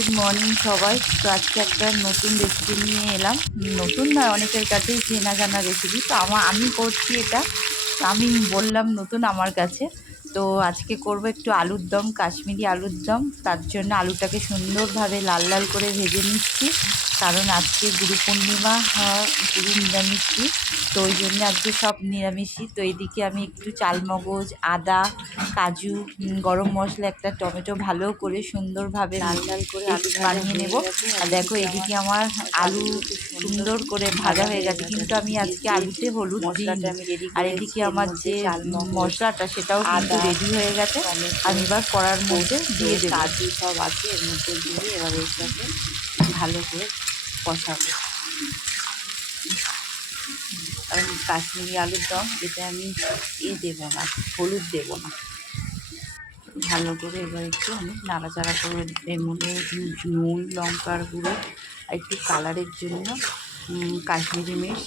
Good morning সবাই। তো আজকে একটা নতুন রেসিপি নিয়ে এলাম। নতুন নয়, অনেকের কাছেই চেনা জানা রেসিপি। তো আমি করছি এটা, তো আমি বললাম নতুন আমার কাছে। তো আজকে করব একটু আলুর দম, কাশ্মীরি আলুর দম। তার জন্য আলুটাকে সুন্দরভাবে লাল লাল করে ভেজে নিচ্ছি, কারণ আজকে গুরু পূর্ণিমা, গুরু নিরামিষই। তো ওই জন্য আজকে সব নিরামিষই। তো এইদিকে আমি একটু চালমগজ, আদা, কাজু, গরম মশলা, একটা টমেটো ভালো করে সুন্দরভাবে লাল লাল করে আলু বানিয়ে নেব। আর দেখো এদিকে আমার আলু সুন্দর করে ভাজা হয়ে গেছে, কিন্তু আমি আজকে আলুতে হলুদ দিইনি। আর এদিকে আমার যে মশলাটা সেটাও কিন্তু রেডি হয়ে গেছে। আমি এবার কড়ার মধ্যে দিয়ে দেবো। কাজু সব আছে এর মধ্যে দিয়ে এবার এটাকে ভালো করে কষাবো। কারণ কাশ্মীরি আলুর দম, এটা আমি দেবো না, হলুদ দেবো না। ভালো করে এবার একটু আমি নাড়াচাড়া করে এর মধ্যে নুন, লঙ্কার গুঁড়ো আর একটু কালারের জন্য কাশ্মীরি মির্চ।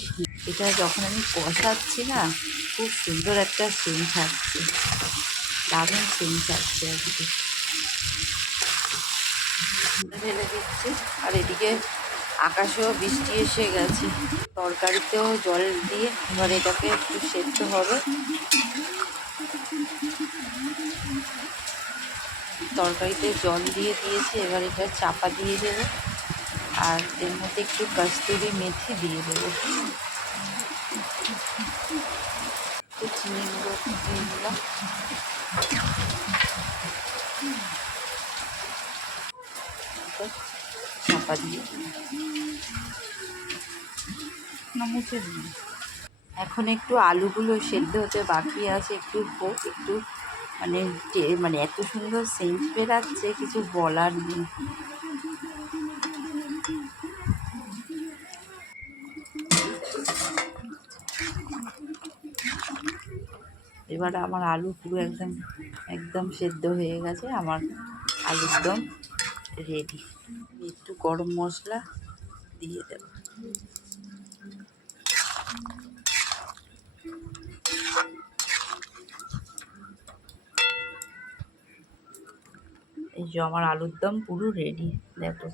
এটা যখন আমি কষাচ্ছি না, খুব সুন্দর একটা সেন্ট থাকছে, দারুণ সেন্ট থাকছে। এদিকে ঢেলে দিচ্ছি। আর এদিকে আকাশেও বৃষ্টি এসে গেছে। তরকারিতেও জল দিয়ে এবার এটাকে একটু সেদ্ধ হবে। তরকারিতে জল দিয়ে দিয়েছি, এবার এটা চাপা দিয়ে দেবো। আর এর মধ্যে একটু কস্তুরি মেথি দিয়ে দেবো, একটু চিনি গুঁড়ো দিয়ে দিলাম। চাপা দিয়ে মুছে দিই। এখন একটু আলুগুলো সেদ্ধ হতে বাকি আছে, একটু হোক, একটু মানে এত সুন্দর সেন্ট বেরাচ্ছে, কিছু বলার নেই। এবার আমার আলু পুরো একদম একদম সেদ্ধ হয়ে গেছে। আমার আলুর দম রেডি। একটু গরম মশলা দিয়ে দেব। এই যে আমার আলুর দম পুরো রেডি, দেখো।